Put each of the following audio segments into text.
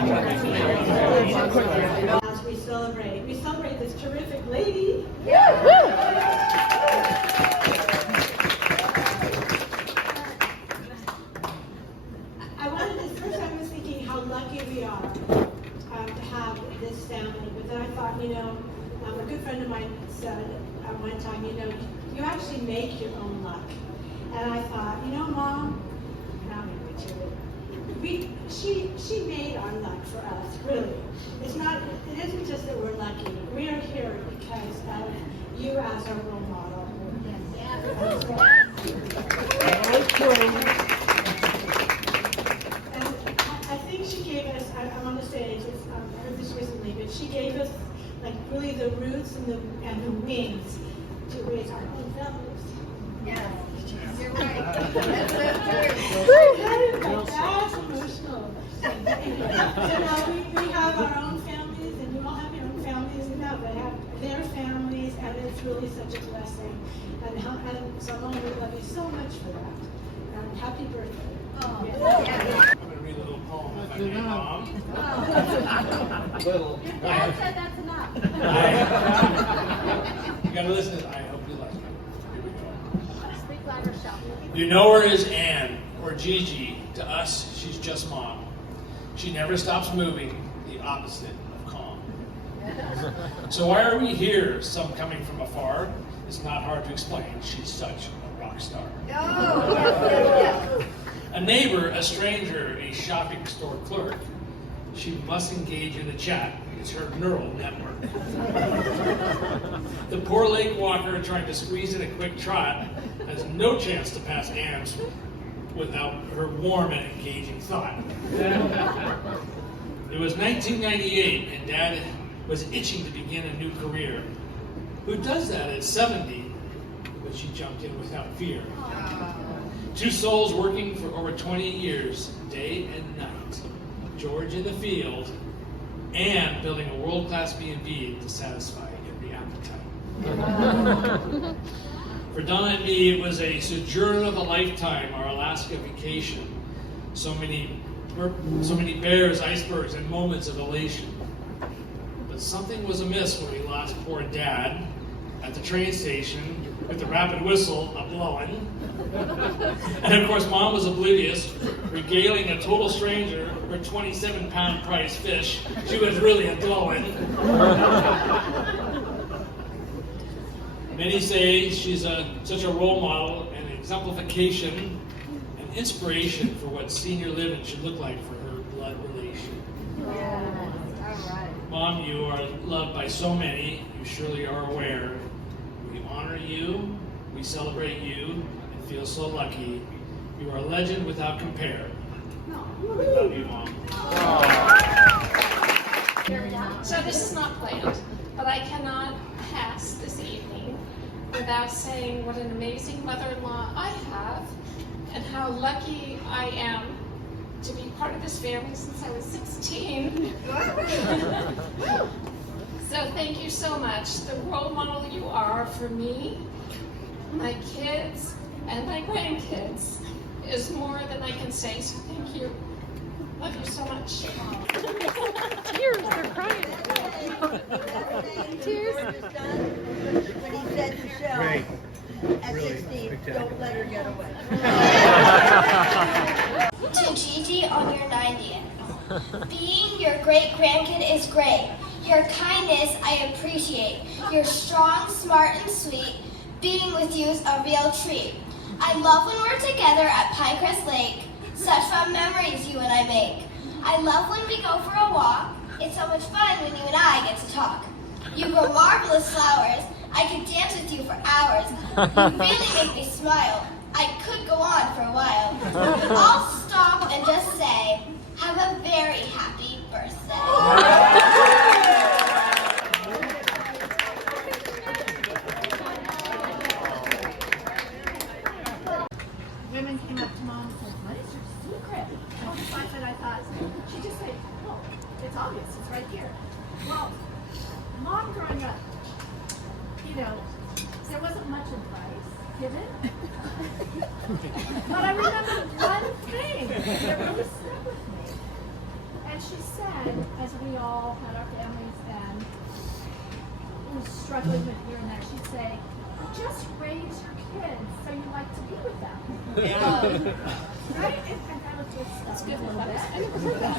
As we celebrate this terrific lady. First I was thinking how lucky we are to have this family, but then I thought, a good friend of mine said at one time, you actually make your own luck. And I thought, Mom, she made our luck for us, really. It isn't just that we're lucky. We are here because of you as our role model. Yes. And I think she gave us, I'm on the stage, I heard this recently, but she gave us really the roots and the wings to raise our own families. Yeah. You're right. That's emotional. So now we have our own families, and you all have your own families, and now they have their families, and it's really such a blessing. And so Mom, we love you so much for that. And happy birthday. Oh, yeah. Yeah. I'm going to read a little poem if I may, Mom. Your dad said that's enough. You got to listen to it. I hope you like it. Here we go. Speak louder, shout. You know her as Anne or Gigi. To us, she's just Mom. She never stops moving, the opposite of calm. So why are we here? Some coming from afar. It's not hard to explain. She's such a rock star. Oh, A neighbor, a stranger, a shopping store clerk. She must engage in a chat. It's her neural network. The poor lake walker trying to squeeze in a quick trot has no chance to pass Anne's without her warm and engaging thought. It was 1998 and Dad was itching to begin a new career. Who does that at 70? But she jumped in without fear. Two souls working for over 20 years, day and night. George in the field, and building a world-class B&B to satisfy every appetite. For Donna and me, it was a sojourn of a lifetime, our Alaska vacation. So many bears, icebergs, and moments of elation. But something was amiss when we lost poor Dad at the train station with the rapid whistle a-blowing. And of course, Mom was oblivious, regaling a total stranger her 27-pound price fish. She was really a-blowing. Many say she's such a role model and exemplification and inspiration for what senior living should look like for her blood relation. Yeah. All right. Mom, you are loved by so many, you surely are aware. We honor you, we celebrate you, and feel so lucky. You are a legend without compare. We love you, Mom. So this is not planned, but I cannot pass this evening without saying what an amazing mother-in-law I have and how lucky I am to be part of this family since I was 16. So thank you so much. The role model you are for me, my kids, and my grandkids is more than I can say, so thank you. Love you so much. Tears, they're crying. Tears. When he said to Michelle, at 16, don't let her get away. To Gigi on your 90th. Being your great-grandkid is great. Your kindness I appreciate. You're strong, smart, and sweet. Being with you is a real treat. I love when we're together at Pinecrest Lake. Such fun memories you and I make. I love when we go for a walk. It's so much fun when you and I get to talk. You grow marvelous flowers. I could dance with you for hours. You really make me smile. I could go on for a while. I'll stop and just say, have a very happy birthday. Women came up to Mom and said, what is your secret? Oh, so I thought, she just said, oh, it's obvious, it's right here. Well, Mom growing up, there wasn't much advice given. But I remember one thing that really stuck with me. And she said, Right? And that was good stuff. That's good. I never heard that.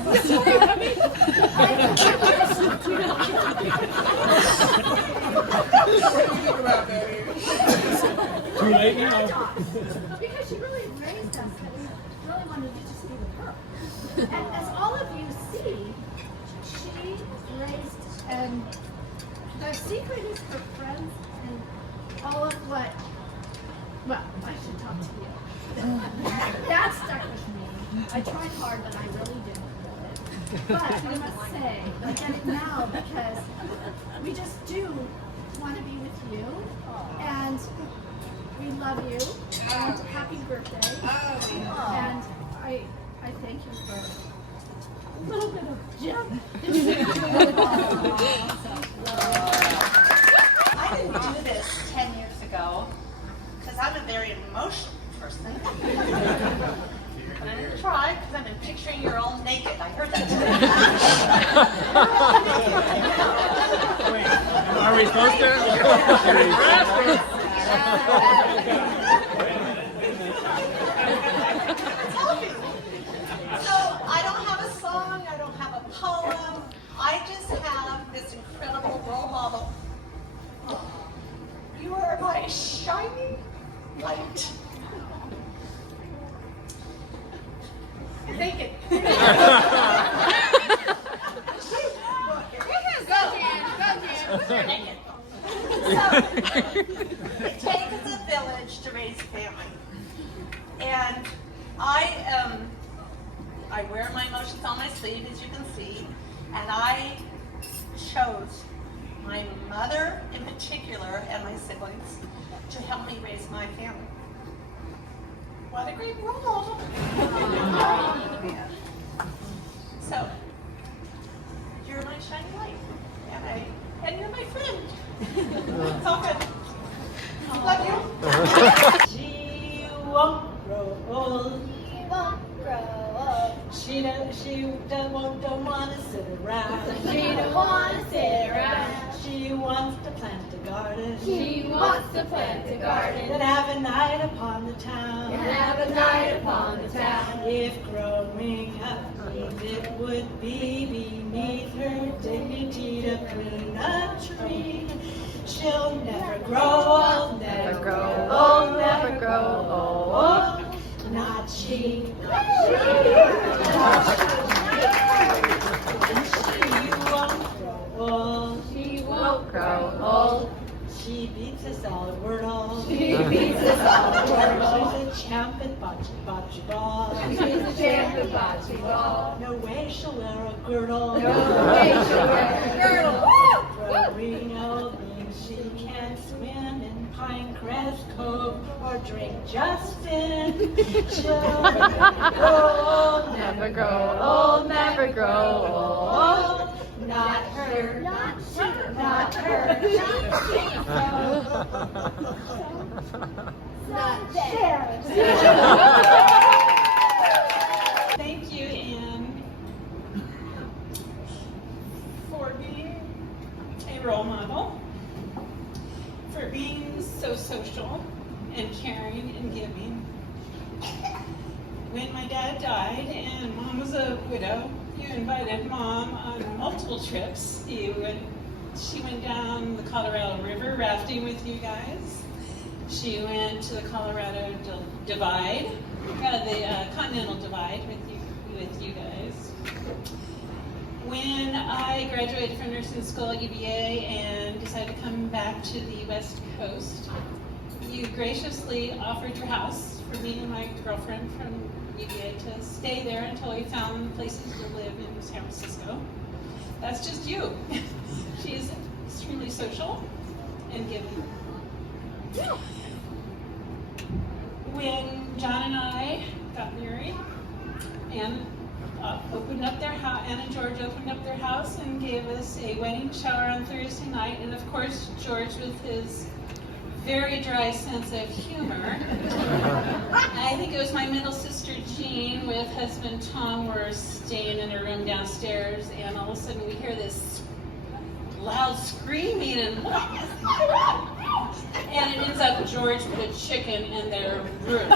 Too late now. Because she really raised us that we really wanted to just be with her. And as all of you see, she raised, and the secret is her friends and all of what, well, I should talk to you. That stuck with me. I tried hard, but I really didn't feel it. But I must say, I get it now because we just do want to be with you, and we love you, and happy birthday. And I thank you for a little bit of Jim. I didn't do this 10 years ago because I'm a very emotional person. But I'm going to try because I've been picturing you're all naked. I heard that today. Wait, are we supposed to? So I don't have a song, I don't have a poem. I just have this incredible role model. You are my shining light. Thank you. So, it takes a village to raise a family. And I wear my emotions on my sleeve, as you can see, and I chose my mother in particular and my siblings to help me raise my family. What a great role model. So, you're my shining light, and you're my friend. It's all good. Love you. She won't grow old. She won't grow old. She don't want to sit around. She don't want to sit around. She wants to plant a garden. She wants to plant a garden. And have a night upon the town. And have a night upon the town. If growing up means it would be beneath her dignity to prune a tree, she'll never grow old, never grow old, never grow old. Not she. Not she. She won't grow old. She won't grow old. She beats us all at Wordle. She beats us all at Wordle. She's a champ at bocce ball. She's a champ at bocce ball. No way she'll wear a girdle. No way she'll wear a girdle. Growing old means she can't swim in Pinecrest Cove or drink Justin. She'll never grow old, never grow old. Not her. Not she. Not her. Not there. Thank you, Anne, for being a role model, for being so social and caring and giving. When my dad died and Mom was a widow, you invited Mom on multiple trips. She went down the Colorado River rafting with you guys. She went to the Colorado Divide, the Continental Divide with you guys. When I graduated from nursing school at UVA and decided to come back to the West Coast, you graciously offered your house for me and my girlfriend from UVA to stay there until we found places to live in San Francisco. That's just you. She's extremely social and giving. When John and I got married, Anne opened up their house. Anne and George opened up their house and gave us a wedding shower on Thursday night. And of course, George, with his very dry sense of humor. I think it was my middle sister Jean with husband Tom were staying in a room downstairs, and all of a sudden we hear this loud screaming and it ends up George put a chicken in their room.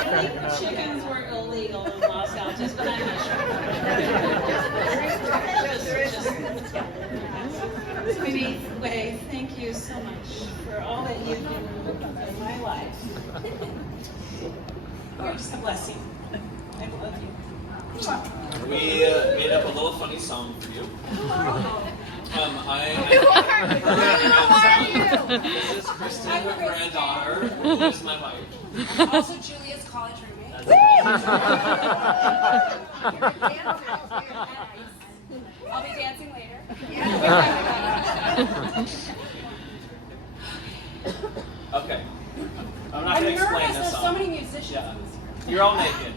I think chickens were illegal in Los Altos, but I'm not sure. So anyway, thank you so much for all that you've given in my life. You're just a blessing. I love you. We made up a little funny song for you. This is Kristen, her granddaughter, who is my wife. Also Julia's college roommate. I'll be dancing later. Okay. I'm not going to explain this There's song. so many musicians Yeah. in this room. You're all naked.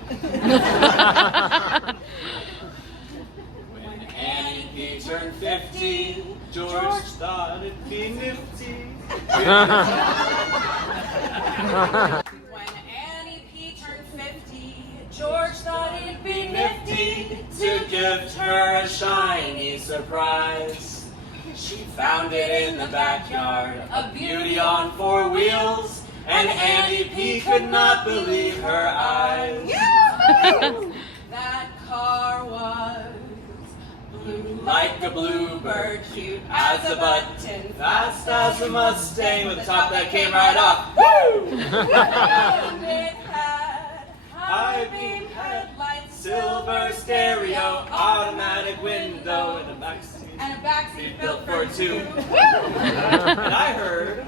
When Annie P turned 50, George thought it'd be nifty. When Annie P turned 50, George thought it'd be nifty to give her a shiny surprise. She found it in the backyard, a beauty on 4 wheels, and Annie P could not believe her eyes. That car was blue Like a bluebird, cute as a button, fast as a Mustang with a top that came right off. Woo! and it had high beam headlights, Silver stereo, automatic window, and a backseat and a backseat built built for for 2. two. And I heard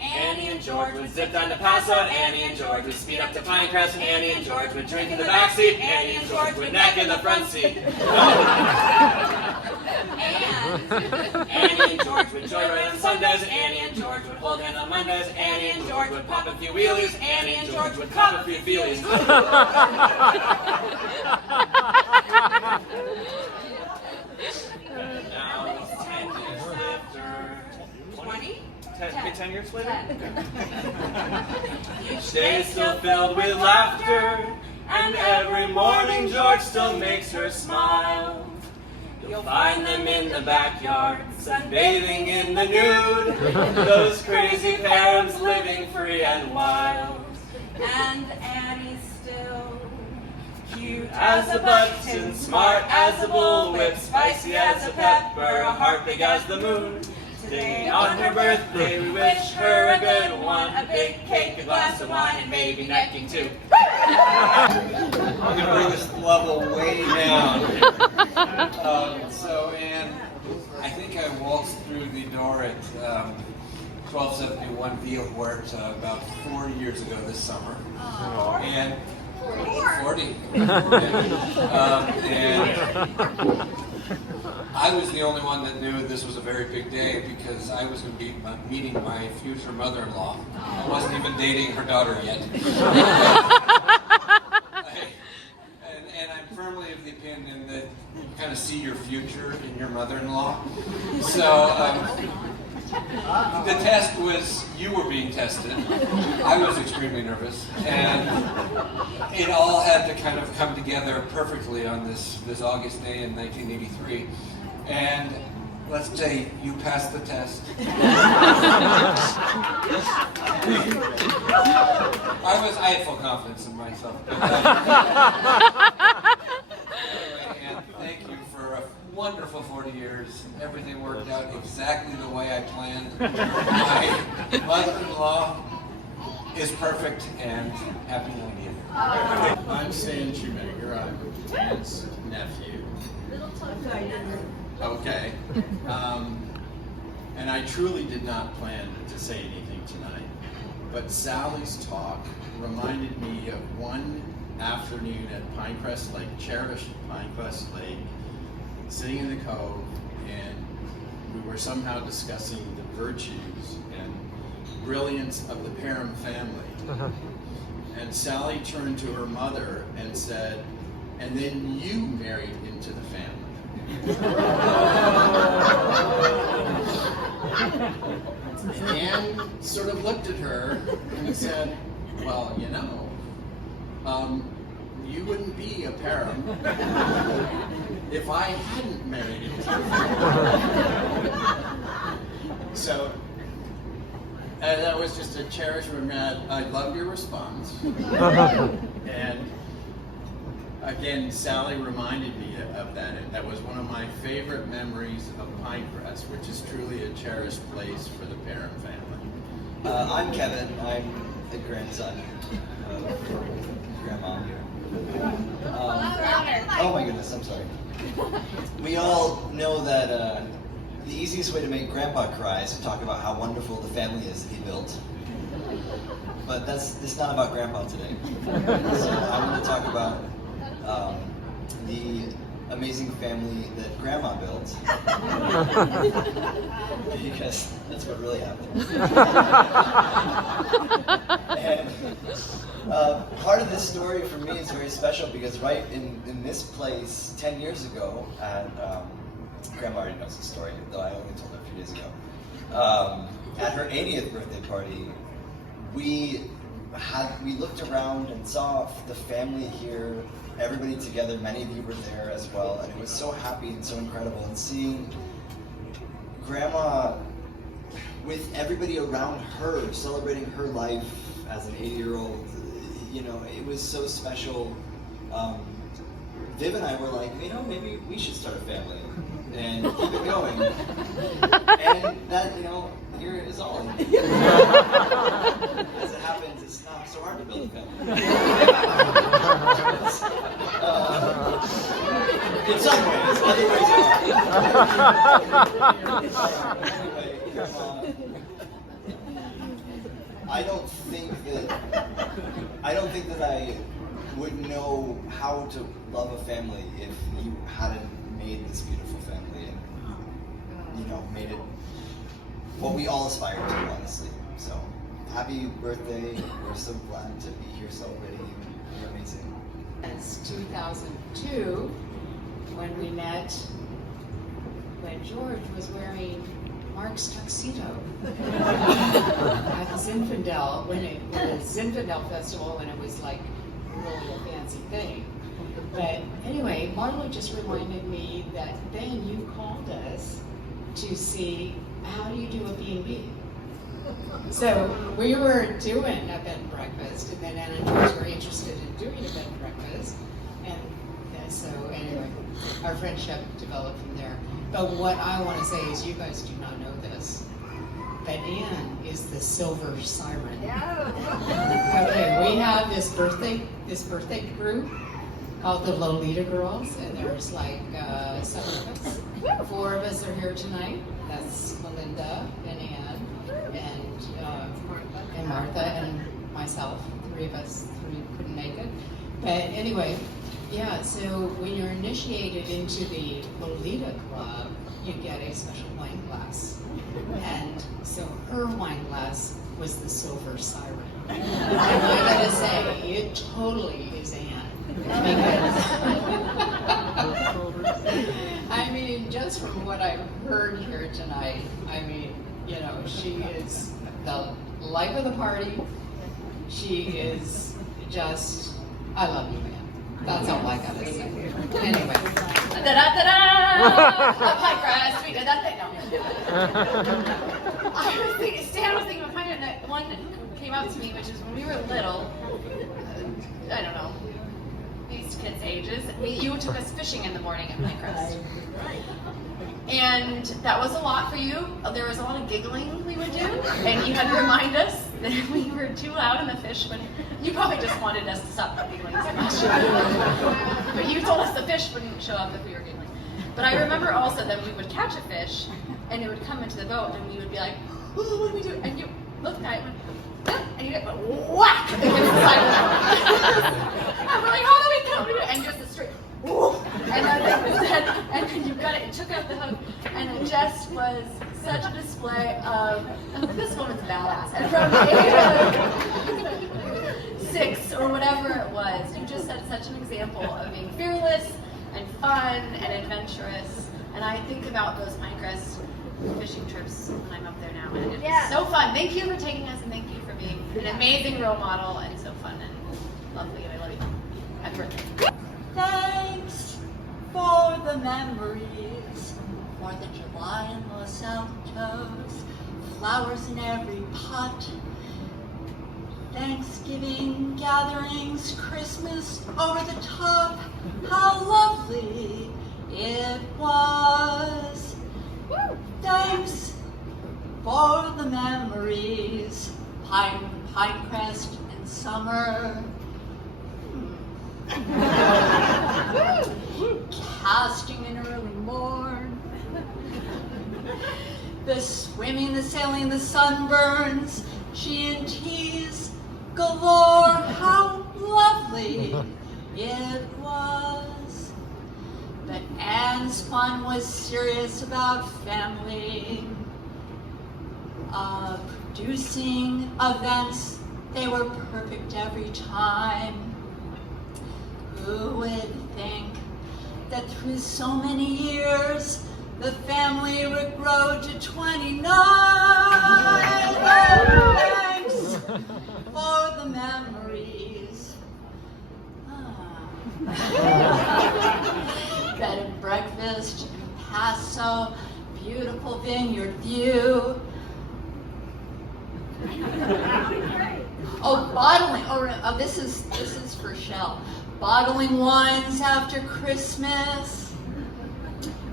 Annie and George would zip down to Paso, and Annie and George would speed up to Pinecrest, and Annie and George would drink in the backseat, Annie and George would neck in the front seat. Annie and George would joyride on Sundays, and Annie and George would hold hands on Mondays, Annie and George would pop a few wheelies, Annie and George would cop a few feelies. And now it's 10 years after. 20? 10 years later? Each day is still filled with laughter, and every morning George still makes her smile. You'll find them in the backyard, sunbathing in the nude, those crazy Perhams living free and wild. And Annie's still cute As a button, smart as a bullwhip, spicy as a pepper, a heart big as the moon. Today on her birthday, we wish her a good one, a big cake, a glass of wine, and maybe necking too. I'm going to bring this level way down. Ann, I think I waltzed through the door at 1271 Viehort about 40 years ago this summer. And 40. And I was the only one that knew this was a very big day because I was going to be meeting my future mother-in-law. I wasn't even dating her daughter yet. And I'm firmly of the opinion that you kind of see your future in your mother-in-law. So the test was, you were being tested. I was extremely nervous. And it all had to kind of come together perfectly on this August day in 1983. And let's say you passed the test. I had full confidence in myself. Anyway, and thank you for a wonderful 40 years. Everything worked out exactly the way I planned. My mother-in-law is perfect, and happy New Year. I'm Stan Shoemaker. I'm Dan's nephew. Okay. And I truly did not plan to say anything tonight, but Sally's talk reminded me of one afternoon at Pinecrest Lake, cherished Pinecrest Lake, sitting in the cove, and we were somehow discussing the virtues and brilliance of the Perham family. And Sally turned to her mother and said, "And then you married into the family." And Anne sort of looked at her and said, Well, you know, you wouldn't be a Perham if I hadn't married into your family. So, that was just a cherished moment. I love your response. And again, Sally reminded me of that. That was one of my favorite memories of Pinecrest, which is truly a cherished place for the Perham family. I'm Kevin. I'm the grandson of Grandma here. Oh my goodness, I'm sorry. We all know that the easiest way to make Grandpa cry is to talk about how wonderful the family is that he built. But it's not about Grandpa today. So I want to talk about the amazing family that Grandma built. Because that's what really happened. And part of this story for me is very special because right in this place 10 years ago, at Grandma already knows the story, though I only told her a few days ago. At her 80th birthday party, we looked around and saw the family here, everybody together. Many of you were there as well, and it was so happy and so incredible. And seeing Grandma with everybody around her, celebrating her life as an 80-year-old, you know, it was so special. Viv and I were like, you know, maybe we should start a family and keep it going. And that, you know, here is all. As it happens, it's not so hard to build a family. In some ways, other ways are. I don't think that I would know how to love a family if you hadn't made this beautiful family and, you know, made it what we all aspire to, honestly. So, happy birthday. We're so glad to be here celebrating you. You're amazing. It's 2002 when we met, when George was wearing Mark's tuxedo at the Zinfandel, when it was Zinfandel Festival, and it was like really a fancy thing. But anyway, Marla just reminded me that then you called us to see how do you do a B&B. So we were doing a bed and breakfast, and then Anna and George were interested in doing a bed and breakfast, and so anyway, our friendship developed from there. But what I want to say is, you guys do not know this, but Anne is the silver siren. Okay, we have this birthday group called the Lolita Girls, and there's like 7 of us. 4 of us are here tonight. That's Melinda and Anne and Martha and myself. 3 of us, 3 couldn't make it. But anyway, yeah, so when you're initiated into the Lolita Club, you get a special wine glass. And so her wine glass was the silver siren. And I gotta say, it totally is Anne. Because I mean, just from what I've heard here tonight, I mean, you know, she is the life of the party. She is just, I love you, man. That's all I gotta say. Anyway. Pinecrest, we did that thing. No. Stan was thinking of finding that one that came out to me, which is when we were little, I don't know, these kids' ages, you took us fishing in the morning at Pinecrest. And that was a lot for you. There was a lot of giggling we would do, and you had to remind us that we were too loud and the fish would. You probably just wanted us to stop giggling so much. But you told us the fish wouldn't show up if we were giggling. But I remember also that we would catch a fish, and it would come into the boat, and we would be like, "Oh, what do we do?" And you looked at it and went, and you get whack against the side of the boat. And we're like, "How do we come?" And just a straight. And then you got it and took out the hook, and it just was such a display of this woman's badass. And from the age of 6 or whatever it was, you just set such an example of being fearless and fun and adventurous. And I think about those Pinecrest fishing trips when I'm up there now. And it's Yeah. so fun. Thank you for taking us, and thank you for being an amazing role model and so fun and lovely, and I love you. Happy birthday. Thanks for the memories, for the July in Los Altos, flowers in every pot, Thanksgiving gatherings, Christmas over the top, how lovely it was. Thanks for the memories, Pinecrest in summer, casting in early morn, the swimming, the sailing, the sunburns, G&Ts galore, how lovely it was. But Anne's fun was serious about family, producing events, they were perfect every time. Who would think that through so many years the family would grow to 29? Thanks for the memories. Bed and breakfast in Paso, beautiful vineyard view. Oh, bottling. Oh, this is for Shell. Bottling wines after Christmas.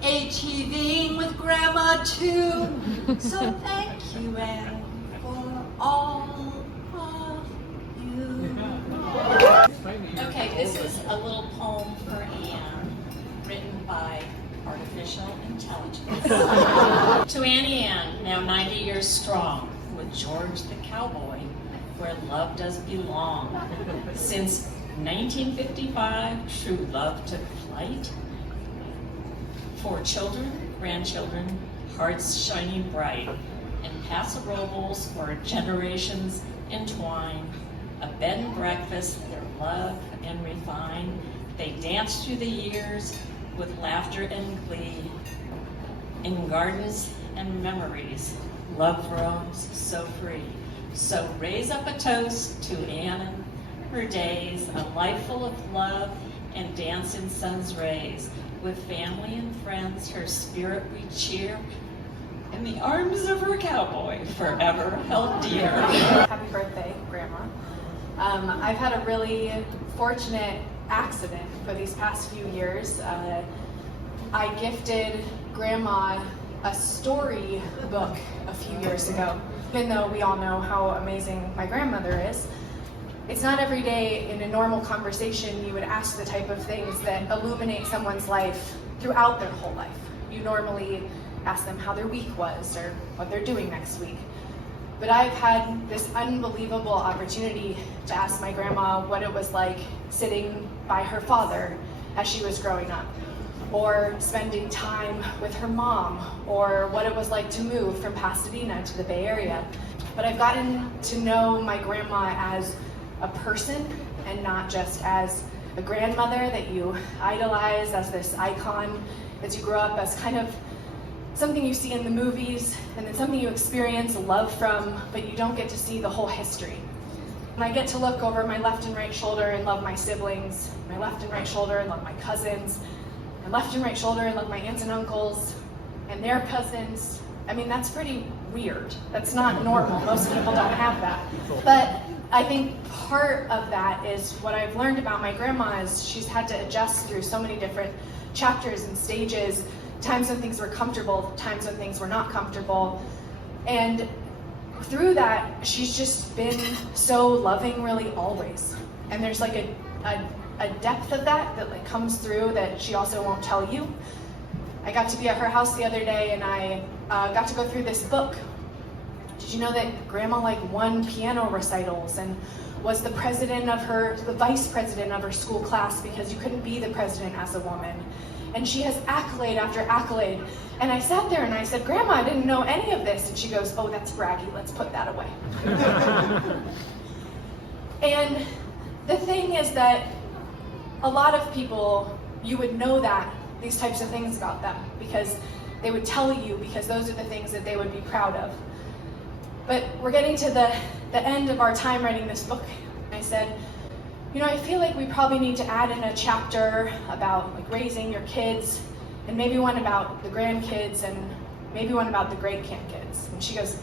ATVing with Grandma too. So thank you, Anne, for all of you. Okay, this is a little poem for Anne, written by artificial intelligence. To Annie Ann, now 90 years strong, with George the cowboy, where love does belong. Since 1955, true love took flight. 4 children, grandchildren, hearts shining bright. In Paso Robles, where generations entwine, a bed and breakfast, their love and refine. They dance through the years with laughter and glee. In gardens and memories, love roams so free. So raise up a toast to Anne and her days, a life full of love and dance in sun's rays. With family and friends, her spirit we cheer. In the arms of her cowboy, forever held dear. Happy birthday, Grandma. I've had a really fortunate accident for these past few years. I gifted Grandma a story book a few years ago. Even though we all know how amazing my grandmother is, it's not every day in a normal conversation you would ask the type of things that illuminate someone's life throughout their whole life. You normally ask them how their week was or what they're doing next week. But I've had this unbelievable opportunity to ask my grandma what it was like sitting by her father as she was growing up, or spending time with her mom, or what it was like to move from Pasadena to the Bay Area. But I've gotten to know my grandma as a person and not just as a grandmother that you idolize, as this icon as you grow up, as kind of something you see in the movies and then something you experience love from, but you don't get to see the whole history. And I get to look over my left and right shoulder and love my siblings, my left and right shoulder and love my cousins, my left and right shoulder and love my aunts and uncles and their cousins. I mean, that's pretty weird. That's not normal. Most people don't have that. But I think part of that is what I've learned about my grandma is she's had to adjust through so many different chapters and stages, times when things were comfortable, times when things were not comfortable. And through that, she's just been so loving really always. And there's like a depth of that like comes through that she also won't tell you. I got to be at her house the other day and I got to go through this book. Did you know that Grandma won piano recitals and was the vice president of her school class because you couldn't be the president as a woman? And she has accolade after accolade. And I sat there and I said, Grandma, I didn't know any of this. And she goes, oh, that's braggy, let's put that away. And the thing is that a lot of people, you would know that, these types of things about them, because they would tell you because those are the things that they would be proud of. But we're getting to the end of our time writing this book. I said, you know, I feel like we probably need to add in a chapter about like raising your kids, and maybe one about the grandkids, and maybe one about the great-grandkids. And she goes,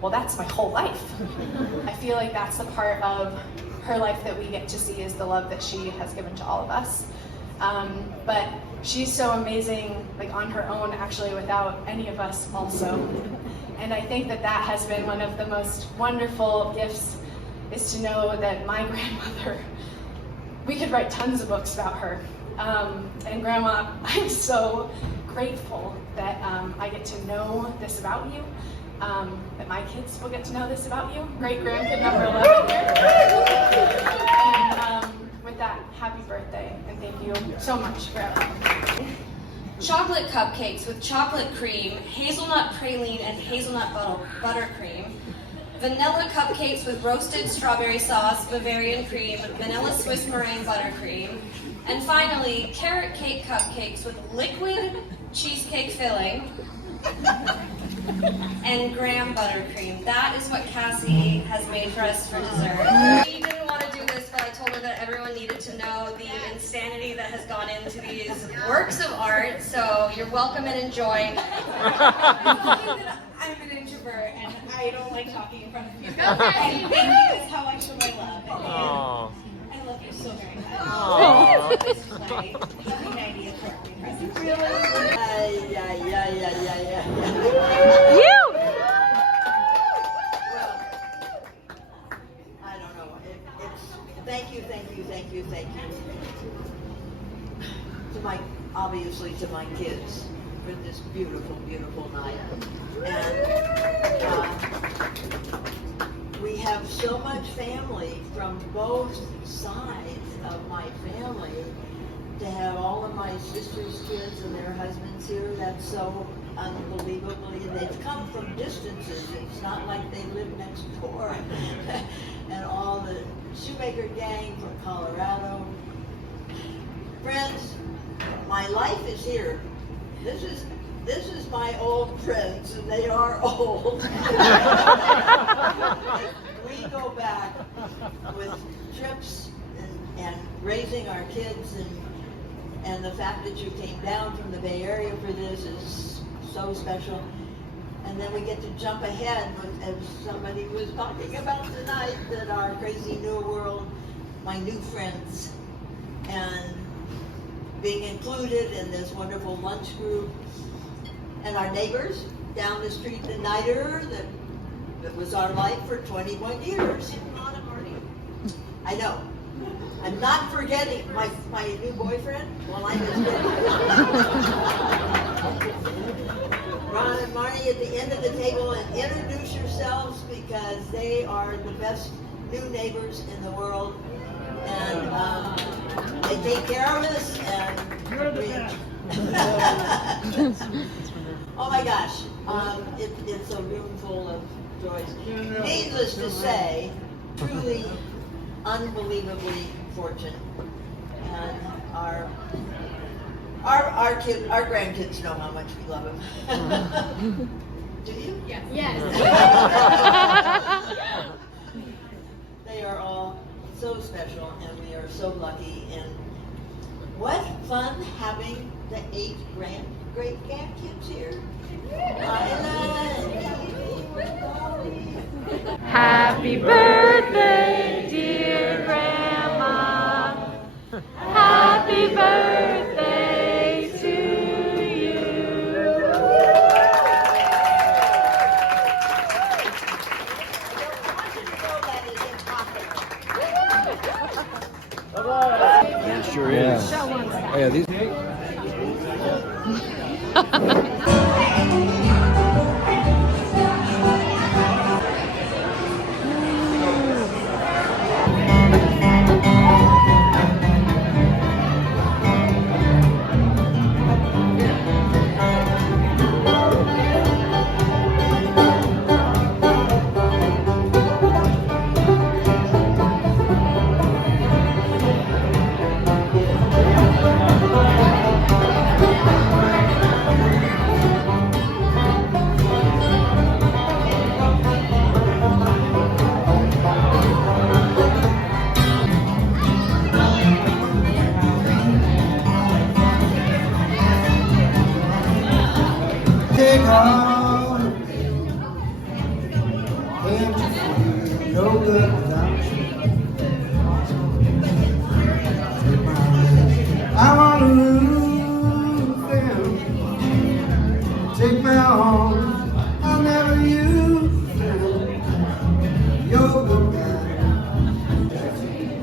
well, that's my whole life. I feel like that's the part of her life that we get to see is the love that she has given to all of us. But she's so amazing, like on her own, actually, without any of us also. And I think that that has been one of the most wonderful gifts, is to know that my grandmother, we could write tons of books about her. And Grandma, I'm so grateful that I get to know this about you, that my kids will get to know this about you. Great grandkid number 11 here. And with that, happy birthday, and thank you so much for everything. Chocolate cupcakes with chocolate cream, hazelnut praline, and hazelnut buttercream. Vanilla cupcakes with roasted strawberry sauce, Bavarian cream, vanilla Swiss meringue buttercream. And finally, carrot cake cupcakes with liquid cheesecake filling and graham buttercream. That is what Cassie has made for us for dessert. She didn't want to do this, but I told her that everyone needed to know the insanity that has gone into these works of art, so you're welcome and enjoy. I'm an introvert and I don't like talking in front of people. And thank you is how I show my love. Aww. I love you so very much. Aww. This is my happy 90th birthday present. You! Well, I don't know. Thank you. Obviously to my kids for this beautiful, beautiful night. And we have so much family from both sides of my family. To have all of my sister's kids and their husbands here, that's so unbelievably, they've come from distances. It's not like they live next door. And all the Shoemaker gang from Colorado. Friends, my life is here. This is my old friends, and they are old. We go back with trips and raising our kids, and the fact that you came down from the Bay Area for this is so special. And then we get to jump ahead, as somebody was talking about tonight, that our crazy new world, my new friends, and being included in this wonderful lunch group, and our neighbors down the street, the Niter, that was our life for 21 years. I know. I'm not forgetting my new boyfriend. Well, I just Ron and Marnie at the end of the table, and introduce yourselves because they are the best new neighbors in the world. And they take care of us, and oh my gosh, it's a room full of joys. Needless to say, truly, unbelievably fortunate, and our grandkids know how much we love them. Do you? Yes. Yes. They are all so special, and we are so lucky. And what fun having the 8 great grandkids here. Happy birthday, dear Grandma. Happy birthday to you. It sure is. Oh yeah, these.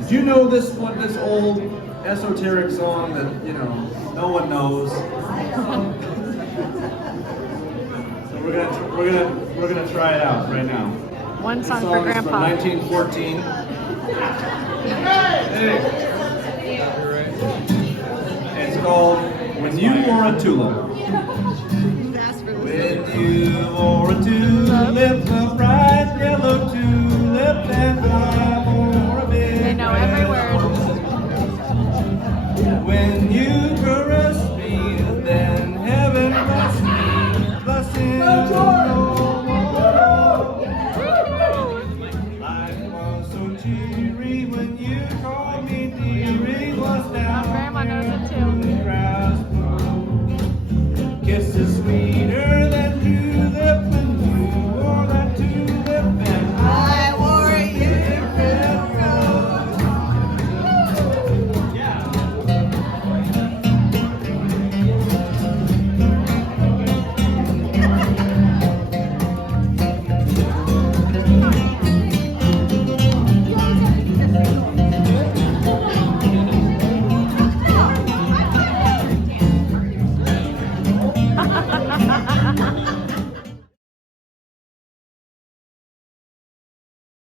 Do you know this one, this old esoteric song that, you know, no one knows? So we're gonna try it out right now. One This song for song is Grandpa. from 1914. Hey. It's called When You Wore a Tulip. When you wore a tulip.